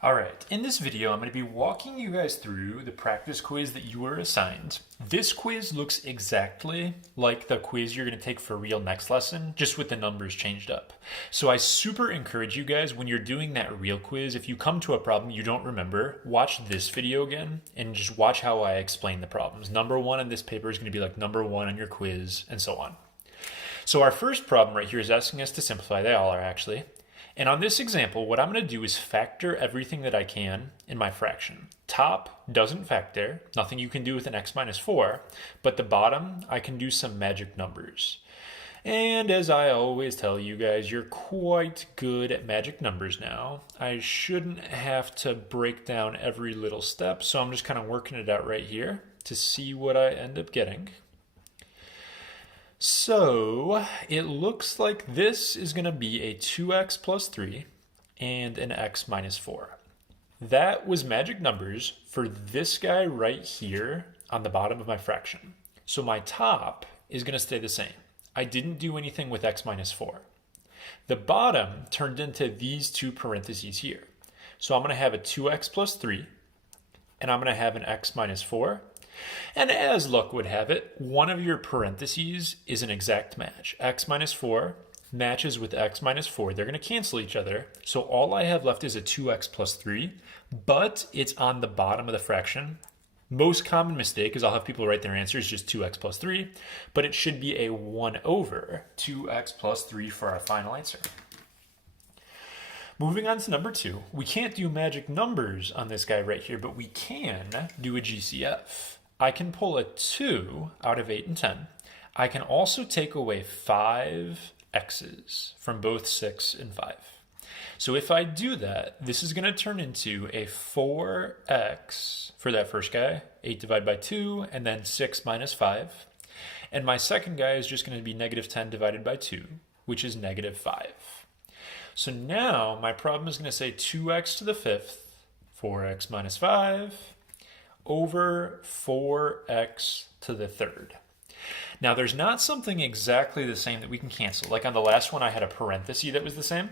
All right, in this video, I'm going to be walking you guys through the practice quiz that you were assigned. This quiz looks exactly like the quiz you're going to take for real next lesson, just with the numbers changed up. So I super encourage you guys, when you're doing that real quiz, if you come to a problem you don't remember, watch this video again and just watch how I explain the problems. Number one on this paper is going to be like number one on your quiz, and so on. So our first problem right here is asking us to simplify. They all are actually. And on this example, what I'm going to do is factor everything that I can in my fraction. Top doesn't factor, nothing you can do with an x minus 4, but the bottom, I can do some magic numbers. And as I always tell you guys, you're quite good at magic numbers now. I shouldn't have to break down every little step, so I'm just kind of working it out right here to see what I end up getting. So it looks like this is going to be a 2x plus 3 and an x minus 4. That was magic numbers for this guy right here on the bottom of my fraction. So my top is going to stay the same. I didn't do anything with x minus 4. The bottom turned into these two parentheses here. So I'm going to have a 2x plus 3 and I'm going to have an x minus 4. And as luck would have it, one of your parentheses is an exact match. X minus 4 matches with x minus 4. They're going to cancel each other. So all I have left is a 2x plus 3, but it's on the bottom of the fraction. Most common mistake is I'll have people write their answers just 2x plus 3, but it should be a 1 over 2x plus 3 for our final answer. Moving on to number 2, we can't do magic numbers on this guy right here, but we can do a GCF. I can pull a 2 out of 8 and 10. I can also take away 5 x's from both 6 and 5. So if I do that, this is going to turn into a 4x for that first guy, 8 divided by 2, and then 6 minus 5. And my second guy is just going to be negative 10 divided by 2, which is negative 5. So now my problem is going to say 2x to the 5th, 4x minus 5, over 4x to the 3rd. Now there's not something exactly the same that we can cancel. Like on the last one I had a parenthesis that was the same,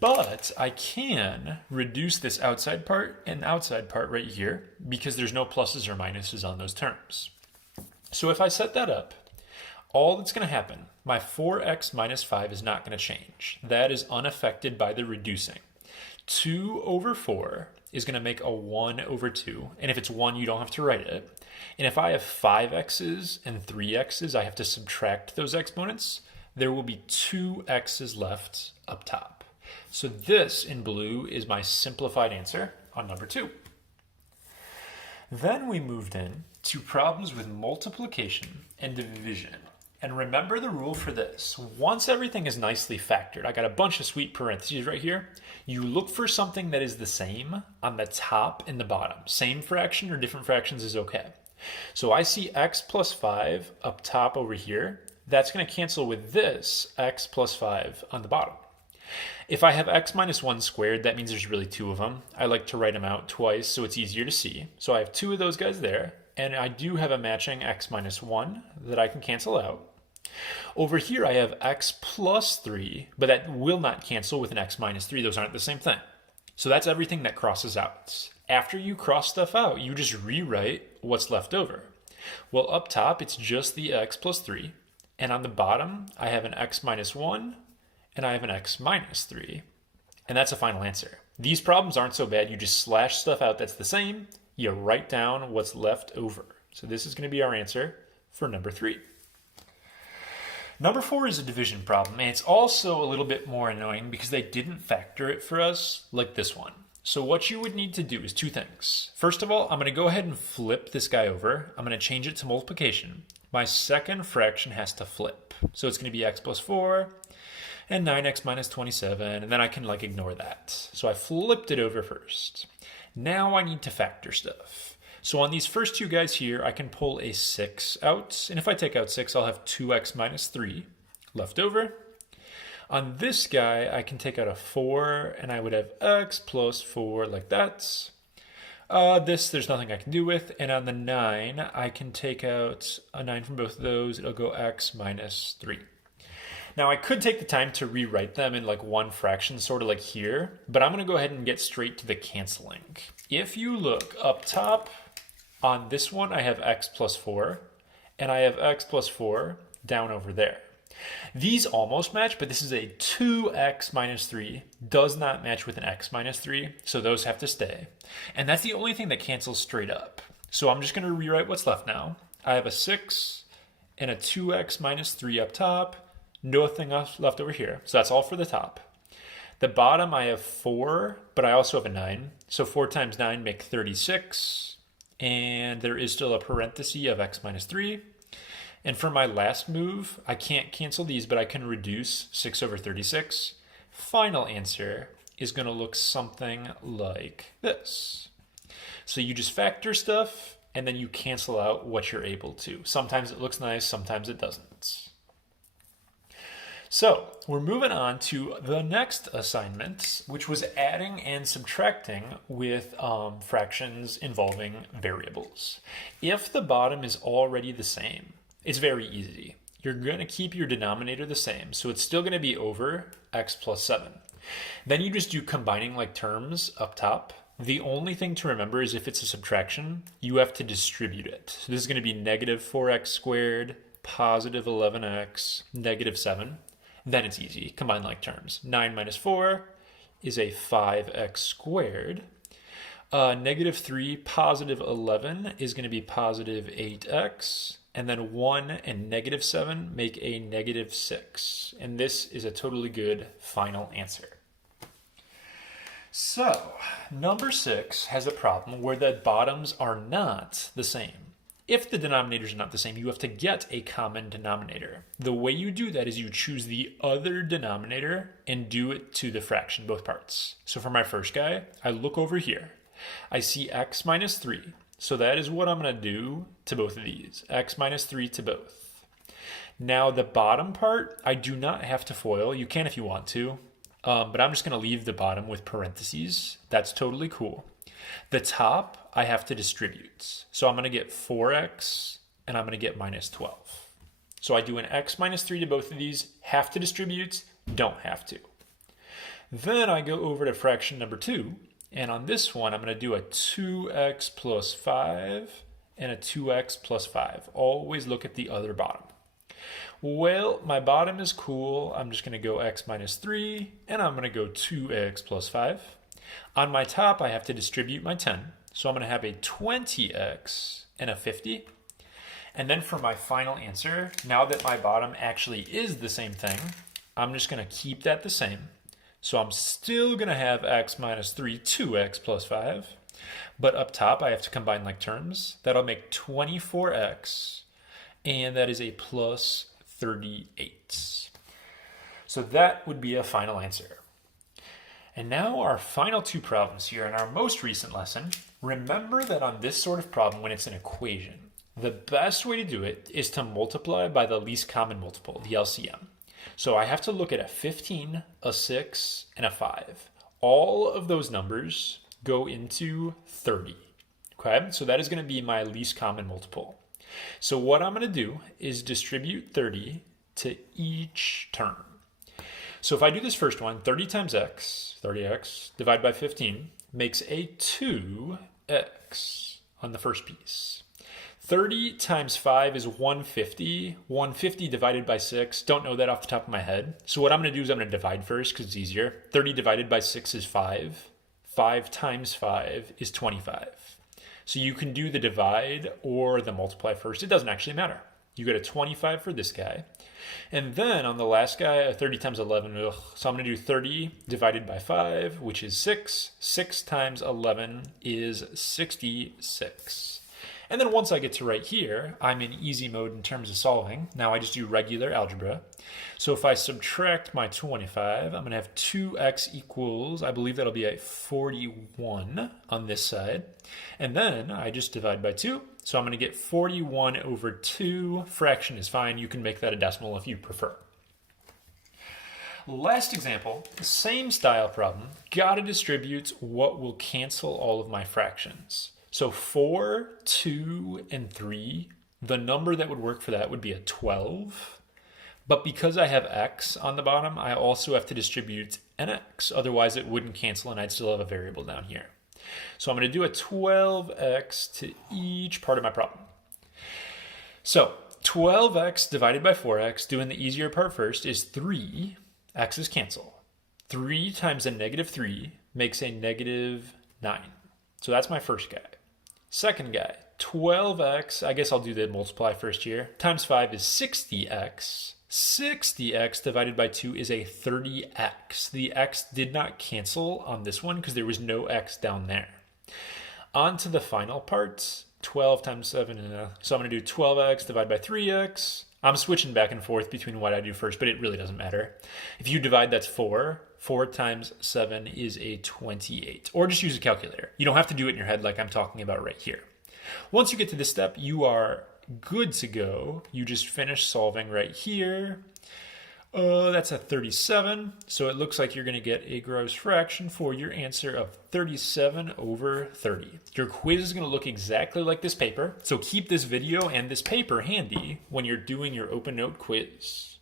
but I can reduce this outside part and outside part right here because there's no pluses or minuses on those terms. So if I set that up, all that's going to happen, my 4x minus 5 is not going to change. That is unaffected by the reducing. 2 over 4 is going to make a 1 over 2. And if it's 1, you don't have to write it. And if I have 5 x's and 3 x's, I have to subtract those exponents. There will be 2 x's left up top. So this in blue is my simplified answer on number 2. Then we moved in to problems with multiplication and division. And remember the rule for this. Once everything is nicely factored, I got a bunch of sweet parentheses right here. You look for something that is the same on the top and the bottom. Same fraction or different fractions is okay. So I see x plus 5 up top over here. That's going to cancel with this x plus 5 on the bottom. If I have x minus 1 squared, that means there's really 2 of them. I like to write them out twice so it's easier to see. So I have 2 of those guys there. And I do have a matching x minus 1 that I can cancel out. Over here I have x plus 3, but that will not cancel with an x minus 3. Those aren't the same thing. So that's everything that crosses out. After you cross stuff out, you just rewrite what's left over. Well, up top, it's just the x plus 3. And on the bottom, I have an x minus 1, and I have an x minus 3. And that's a final answer. These problems aren't so bad. You just slash stuff out that's the same. You write down what's left over. So this is going to be our answer for number 3. Number 4 is a division problem, and it's also a little bit more annoying because they didn't factor it for us like this one. So what you would need to do is 2 things. First of all, I'm going to go ahead and flip this guy over. I'm going to change it to multiplication. My second fraction has to flip. So it's going to be x plus 4 and 9x minus 27, and then I can ignore that. So I flipped it over first. Now I need to factor stuff. So on these first 2 guys here, I can pull a 6 out. And if I take out 6, I'll have 2x minus 3 left over. On this guy, I can take out a 4, and I would have x plus 4 like that. This, there's nothing I can do with. And on the 9, I can take out a 9 from both of those. It'll go x minus 3. Now I could take the time to rewrite them in like one fraction, sort of like here, but I'm gonna go ahead and get straight to the canceling. If you look up top on this one, I have x plus 4, and I have x plus 4 down over there. These almost match, but this is a 2x minus 3, does not match with an x minus 3, so those have to stay. And that's the only thing that cancels straight up. So I'm just going to rewrite what's left now. I have a 6 and a 2x minus 3 up top, nothing left over here. So that's all for the top. The bottom I have 4, but I also have a 9. So 4 times 9 make 36, and there is still a parenthesis of x minus 3. And for my last move, I can't cancel these, but I can reduce 6 over 36. Final answer is going to look something like this. So you just factor stuff, and then you cancel out what you're able to. Sometimes it looks nice, sometimes it doesn't. So we're moving on to the next assignment, which was adding and subtracting with fractions involving variables. If the bottom is already the same, it's very easy. You're going to keep your denominator the same, so it's still going to be over x plus 7. Then you just do combining like terms up top. The only thing to remember is if it's a subtraction, you have to distribute it. So this is going to be negative 4x squared, positive 11x, negative 7. Then it's easy. Combine like terms. 9 minus 4 is a 5x squared. Negative 3, positive 11 is going to be positive 8x. And then 1 and negative 7 make a negative 6. And this is a totally good final answer. So, number 6 has a problem where the bottoms are not the same. If the denominators are not the same, you have to get a common denominator. The way you do that is you choose the other denominator and do it to the fraction, both parts. So for my first guy, I look over here. I see x minus 3. So that is what I'm going to do to both of these. X minus 3 to both. Now the bottom part, I do not have to FOIL. You can if you want to. But I'm just going to leave the bottom with parentheses. That's totally cool. The top, I have to distribute. So I'm going to get 4x and I'm going to get minus 12. So I do an x minus 3 to both of these. Have to distribute, don't have to. Then I go over to fraction number 2. And on this one, I'm going to do a 2x plus 5 and a 2x plus 5. Always look at the other bottom. Well, my bottom is cool. I'm just going to go x minus 3, and I'm going to go 2x plus 5. On my top, I have to distribute my 10. So I'm going to have a 20x and a 50. And then for my final answer, now that my bottom actually is the same thing, I'm just going to keep that the same. So I'm still going to have x minus 3, 2x plus 5. But up top, I have to combine like terms. That'll make 24x, and that is a plus 38. So that would be a final answer. And now our final two problems here in our most recent lesson. Remember that on this sort of problem, when it's an equation, the best way to do it is to multiply by the least common multiple, the LCM. So I have to look at a 15, a 6, and a 5. All of those numbers go into 30. Okay, so that is going to be my least common multiple. So what I'm going to do is distribute 30 to each term. So if I do this first one, 30 times x, 30x, divided by 15, makes a 2x on the first piece. 30 times 5 is 150. 150 divided by 6, don't know that off the top of my head. So what I'm going to do is I'm going to divide first because it's easier. 30 divided by 6 is 5. 5 times 5 is 25. So you can do the divide or the multiply first. It doesn't actually matter. You get a 25 for this guy. And then on the last guy, 30 times 11, so I'm going to do 30 divided by 5, which is 6. 6 times 11 is 66. And then once I get to right here, I'm in easy mode in terms of solving. Now I just do regular algebra. So if I subtract my 25, I'm going to have 2x equals, I believe that'll be a 41 on this side. And then I just divide by 2. So I'm going to get 41 over 2. Fraction is fine. You can make that a decimal if you prefer. Last example, same style problem. Got to distribute what will cancel all of my fractions. So 4, 2, and 3, the number that would work for that would be a 12. But because I have x on the bottom, I also have to distribute an x. Otherwise, it wouldn't cancel and I'd still have a variable down here. So I'm going to do a 12x to each part of my problem. So 12x divided by 4x, doing the easier part first, is 3. X's cancel. 3 times a negative 3 makes a negative 9. So that's my first guy. Second guy, 12x, I guess I'll do the multiply first here, times 5 is 60x. 60x divided by 2 is a 30x. The x did not cancel on this one because there was no x down there. On to the final part, 12 times 7. So I'm going to do 12x divided by 3x. I'm switching back and forth between what I do first, but it really doesn't matter. If you divide, that's 4. 4 times 7 is a 28. Or just use a calculator. You don't have to do it in your head like I'm talking about right here. Once you get to this step, you are good to go. You just finish solving right here. That's a 37. So it looks like you're going to get a gross fraction for your answer of 37 over 30. Your quiz is going to look exactly like this paper. So keep this video and this paper handy when you're doing your OpenNote quiz.